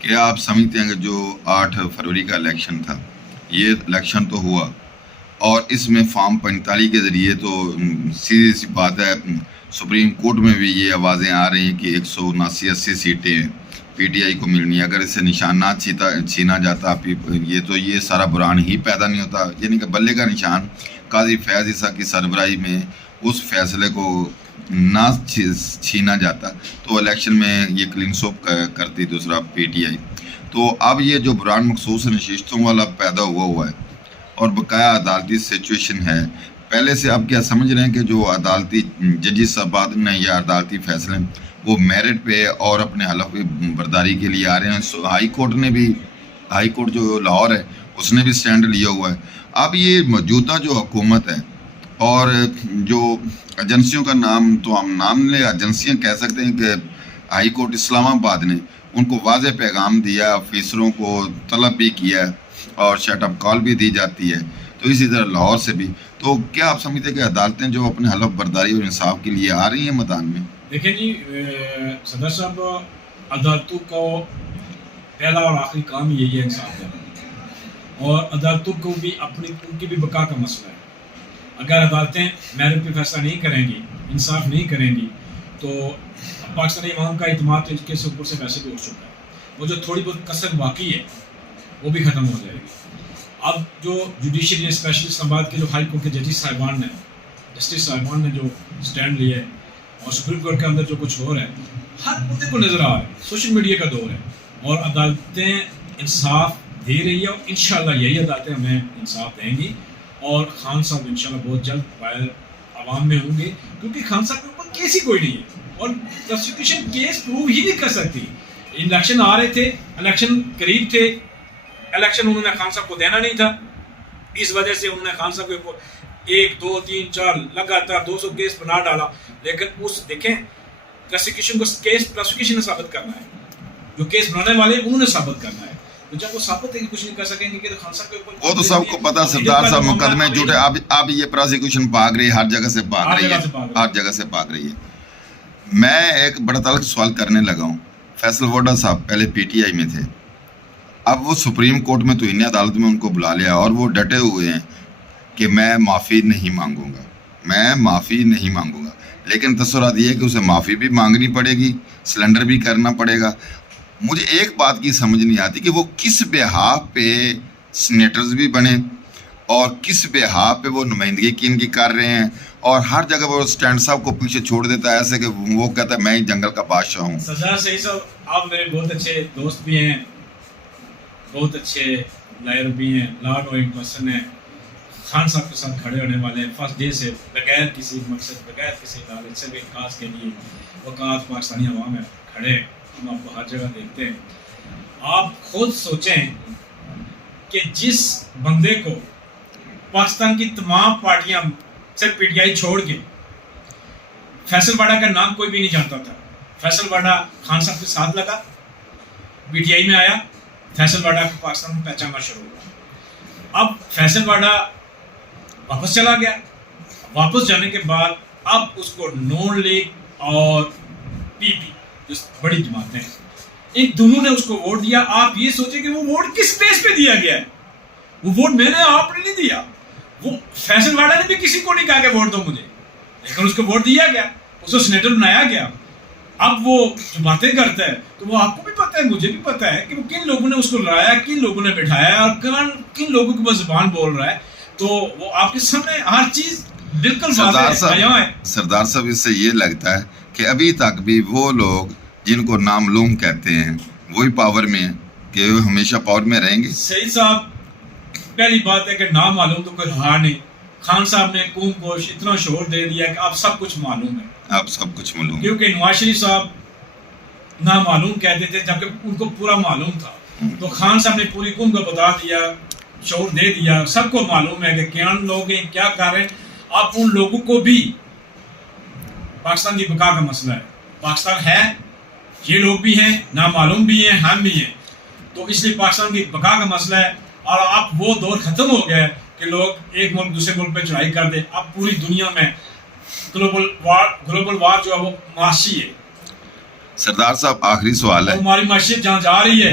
کہ آپ سمجھتے ہیں کہ جو 8 فروری کا الیکشن تھا، یہ الیکشن تو ہوا اور اس میں فارم 45 کے ذریعے تو سیدھی سی بات ہے، سپریم کورٹ میں بھی یہ آوازیں آ رہی ہیں کہ 179-80 سیٹیں پی ٹی آئی کو ملنی ہے۔ اگر اسے نشان نہ چھینا جاتا یہ سارا برہان ہی پیدا نہیں ہوتا، یعنی کہ بلے کا نشان قاضی فیاض عیسیٰ کی سربراہی میں اس فیصلے کو نہ چھینا جاتا تو الیکشن میں یہ کلین سوپ کرتی دوسرا پی ٹی آئی۔ تو اب یہ جو برہان مخصوص نشستوں والا پیدا ہوا ہے اور بقایا عدالتی سچویشن ہے، پہلے سے آپ کیا سمجھ رہے ہیں کہ جو عدالتی ججز صاحبات نے یا عدالتی فیصلے وہ میرٹ پہ اور اپنے حلف برداری کے لیے آ رہے ہیں۔ ہائی کورٹ جو لاہور ہے اس نے بھی سٹینڈ لیا ہوا ہے۔ اب یہ موجودہ جو حکومت ہے اور جو ایجنسیوں کا نام تو ہم نام لے ایجنسیاں کہہ سکتے ہیں کہ ہائی کورٹ اسلام آباد نے ان کو واضح پیغام دیا، آفیسروں کو طلب بھی کیا ہے اور شٹ اپ کال بھی دی جاتی ہے، تو اسی طرح لاہور سے بھی۔ تو کیا آپ سمجھتے ہیں کہ عدالتیں جو اپنے حلف برداری اور انصاف کے لیے آ رہی ہیں میدان میں؟ دیکھیں جی صدر صاحب، عدالتوں کا پہلا اور آخری کام یہی ہے انصاف دینا، اور عدالتوں کو بھی ان کی بھی بقا کا مسئلہ ہے۔ اگر عدالتیں میرٹ پہ فیصلہ نہیں کریں گی، انصاف نہیں کریں گی، تو پاکستانی عوام کا اعتماد تو کے اوپر سے ویسے بھی اٹھ چکا ہے۔ وہ جو تھوڑی بہت کسر باقی ہے وہ بھی ختم ہو جائے گی۔ اب جو جوڈیشری اسپیشلی اسلام آباد کے جو ہائی کورٹ کے جسٹس صاحبان نے جو سٹینڈ لیا ہے اور سپریم کورٹ کے اندر جو کچھ ہو رہا ہے، ہر مدعے کو نظر آ رہا ہے۔ سوشل میڈیا کا دور ہے اور عدالتیں انصاف دے رہی ہے، اور انشاءاللہ یہی عدالتیں ہمیں انصاف دیں گی، اور خان صاحب انشاءاللہ بہت جلد باہر عوام میں ہوں گے، کیونکہ خان صاحب کے اوپر کیس ہی کوئی نہیں ہے اور پروسیکیوشن کیس پروو ہی نہیں کر سکتی۔ الیکشن آ رہے تھے، الیکشن قریب تھے، الیکشن انہوں نے خان صاحب کو دینا نہیں تھا، اس وجہ سے انہوں نے خان صاحب کے اوپر 1 2 3 4 لگاتار 200 کیس بنا ڈالا۔ لیکن دیکھیں پروسیکیوشن کو پروسیکیوشن نے ثابت کرنا ہے، جو کیس بنانے والے انہوں نے ثابت کرنا ہے، تو جب وہ ثابت ہے کہ کچھ نہیں کر سکیں گے کہ خان صاحب کے اوپر وہ تو سب کو پتا، سردار صاحب مقدمے جھوٹے، اب یہ پروسیکیوشن بھاگ رہی ہے، ہر جگہ سے بھاگ رہی ہے۔ میں ایک بڑا تعلق سوال کرنے لگا ہوں۔ فیصل ووڈا صاحب پہلے پی ٹی آئی میں تھے، اب وہ سپریم کورٹ میں توہین عدالت میں ان کو بلا لیا اور وہ ڈٹے ہوئے ہیں کہ میں معافی نہیں مانگوں گا، لیکن تصورات یہ ہے کہ اسے معافی بھی مانگنی پڑے گی، سلنڈر بھی کرنا پڑے گا۔ مجھے ایک بات کی سمجھ نہیں آتی کہ وہ کس بحاف پہ سینیٹرز بھی بنے اور کس بحاف پہ وہ نمائندگی کی ان کی کر رہے ہیں، اور ہر جگہ وہ سٹینڈ صاحب کو پیچھے چھوڑ دیتا ہے ایسے کہ وہ کہتا ہے میں ہی جنگل کا بادشاہ ہوں۔ سردار صحیح صاحب، آپ میرے بہت اچھے دوست بھی ہیں، بہت اچھے لائر بھی ہیں، لا نوئنگ پرسن ہیں، خان صاحب کے ساتھ کھڑے ہونے والے ہیں فرسٹ ڈے سے، بغیر کسی مقصد، بغیر کسی لالچ سے، وکاس کے لیے وکاس پاکستانی عوام میں کھڑے ہیں، ہم آپ کو ہر جگہ دیکھتے ہیں۔ آپ خود سوچیں کہ جس بندے کو پاکستان کی تمام پارٹیاں صرف پی ٹی آئی چھوڑ کے، فیصل واڈا کا نام کوئی بھی نہیں جانتا تھا، فیصل واڈا خان صاحب کے ساتھ لگا، پی ٹی آئی میں آیا، فیصل واڈا کو پاکستان میں پہچاننا شروع ہوا۔ اب فیصل واڈا واپس چلا گیا، واپس جانے کے بعد اب اس کو نون لیگ اور پی پی جو بڑی جماعتیں ہیں، ان دونوں نے اس کو ووٹ دیا۔ آپ یہ سوچیں کہ وہ ووٹ کس بیس پہ دیا گیا ہے؟ وہ ووٹ میں نے آپ نے نہیں دیا، وہ فیصل واڈا نے بھی کسی کو نہیں کہا کہ ووٹ دو مجھے، لیکن اس کو ووٹ دیا گیا، اس کو سینیٹر بنایا گیا۔ اب وہ جو باتیں کرتا ہے تو وہ آپ کو بھی پتہ ہے، مجھے بھی پتہ ہے کہ وہ کن لوگوں نے اس کو لایا، کن لوگوں نے بٹھایا اور کن لوگوں کی وہ زبان بول رہا ہے، تو وہ آپ کے سامنے ہر چیز بالکل واضح ہے۔ سردار صاحب اس سے یہ لگتا ہے کہ ابھی تک بھی وہ لوگ جن کو ناملوم کہتے ہیں وہی پاور میں ہیں، کہ وہ ہمیشہ پاور میں رہیں گے۔ صحیح صاحب، پہلی بات ہے کہ نام معلوم تو کوئی رہا نہیں۔ خان صاحب نے قوم کو اتنا شعور دے دیا کہ آپ سب کچھ معلوم ہے، آپ سب کچھ معلوم، کیونکہ نواز شریف صاحب نامعلوم کہتے تھے جبکہ ان کو پورا معلوم تھا، تو خان صاحب نے پوری قوم کو بتا دیا، شعور دے دیا، سب کو معلوم ہے کہ کیا لوگ ہیں، کیا کر رہے ہیں۔ اب ان لوگوں کو بھی پاکستان کی بقا کا مسئلہ ہے، پاکستان ہے، یہ لوگ بھی ہیں، نامعلوم بھی ہیں، ہم بھی ہیں، تو اس لیے پاکستان کی بقا کا مسئلہ ہے۔ اور اب وہ دور ختم ہو گیا ہے کہ لوگ ایک ملک دوسرے ملک پہ چڑھائی کر دیں۔ اب پوری دنیا میں گلوبل وار جو ہے وہ معاشی ہے۔ سردار صاحب آخری سوال ہے، ہماری معیشت جہاں جا رہی ہے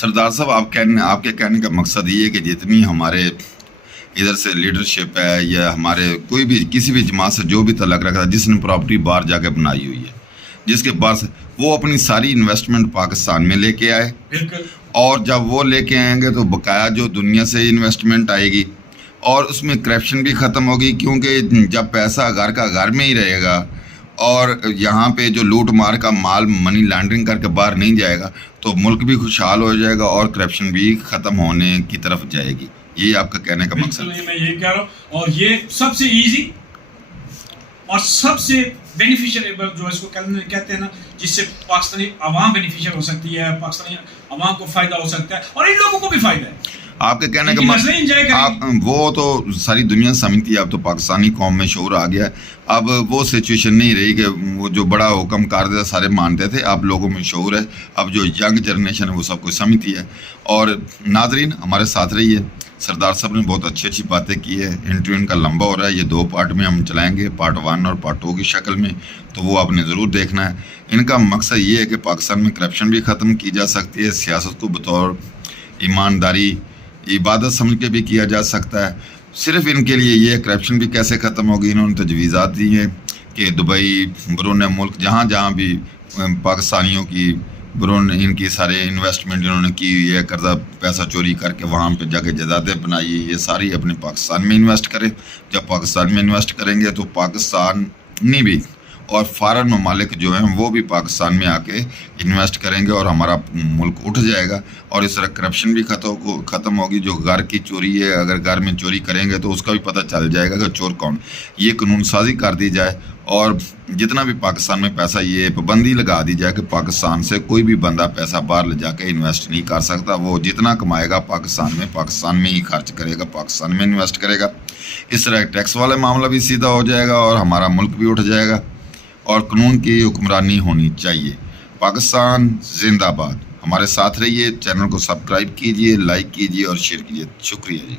سردار صاحب آپ کے کہنے کا مقصد یہ ہے کہ جتنی ہمارے ادھر سے لیڈرشپ ہے یا ہمارے کوئی بھی کسی بھی جماعت سے جو بھی تعلق رکھتا ہے، جس نے پراپرٹی باہر جا کے بنائی ہوئی ہے، جس کے پاس وہ اپنی ساری انویسٹمنٹ پاکستان میں لے کے آئے، بالکل، اور جب وہ لے کے آئیں گے تو بقایا جو دنیا سے انویسٹمنٹ آئے گی اور اس میں کرپشن بھی ختم ہوگی، کیونکہ جب پیسہ گھر کا گھر میں ہی رہے گا اور یہاں پہ جو لوٹ مار کا مال منی لانڈرنگ کر کے باہر نہیں جائے گا تو ملک بھی خوشحال ہو جائے گا اور کرپشن بھی ختم ہونے کی طرف جائے گی. یہ آپ کا کہنے کا مقصد بالکل میں یہ کہہ رہا ہوں. اور یہ سب سے ایزی اور سب سے بینیفیشیل جو اس کو کہتے ہیں نا، جس سے پاکستانی عوام بینیفیشیل ہو سکتی ہے، پاکستانی عوام کو فائدہ ہو سکتا ہے اور ان لوگوں کو بھی فائدہ ہے. آپ کے کہنے کا مطلب وہ تو ساری دنیا سمجھتی ہے، اب تو پاکستانی قوم میں شعور آ گیا ہے. اب وہ سچویشن نہیں رہی کہ وہ جو بڑا حکم کار تھے سارے مانتے تھے، اب لوگوں میں شعور ہے. اب جو ینگ جنریشن ہے وہ سب کچھ سمجھتی ہے. اور ناظرین ہمارے ساتھ رہیے. سردار صاحب نے بہت اچھی اچھی باتیں کی ہے. انٹرویو ان کا لمبا ہو رہا ہے، یہ 2 پارٹ میں ہم چلائیں گے، پارٹ 1 اور پارٹ 2 کی شکل میں، تو وہ آپ نے ضرور دیکھنا ہے. ان کا مقصد یہ ہے کہ پاکستان میں کرپشن بھی ختم کی جا سکتی ہے، سیاست کو بطور ایمانداری عبادت سمجھ کے بھی کیا جا سکتا ہے. صرف ان کے لیے یہ کرپشن بھی کیسے ختم ہوگی، انہوں نے تجویزات دی ہیں کہ دبئی، بیرون ملک، جہاں جہاں بھی پاکستانیوں کی بیرون ان کی سارے انویسٹمنٹ انہوں نے کی ہوئی ہے، قرضہ پیسہ چوری کر کے وہاں پہ جا کے جائیدادیں بنائی، یہ ساری اپنے پاکستان میں انویسٹ کریں. جب پاکستان میں انویسٹ کریں گے تو پاکستانی بھی اور فارن ممالک جو ہیں وہ بھی پاکستان میں آ کے انویسٹ کریں گے اور ہمارا ملک اٹھ جائے گا. اور اس طرح کرپشن بھی ختم ہوگی. جو گھر کی چوری ہے، اگر گھر میں چوری کریں گے تو اس کا بھی پتہ چل جائے گا کہ چور کون. یہ قانون سازی کر دی جائے اور جتنا بھی پاکستان میں پیسہ، یہ پابندی لگا دی جائے کہ پاکستان سے کوئی بھی بندہ پیسہ باہر لے جا کے انویسٹ نہیں کر سکتا. وہ جتنا کمائے گا پاکستان میں ہی خرچ کرے گا، پاکستان میں انویسٹ کرے گا. اس طرح ٹیکس والا معاملہ بھی سیدھا ہو جائے گا اور ہمارا ملک بھی اٹھ جائے گا اور قانون کی حکمرانی ہونی چاہیے. پاکستان زندہ باد. ہمارے ساتھ رہیے. چینل کو سبسکرائب کیجئے، لائک کیجئے اور شیئر کیجئے. شکریہ جی.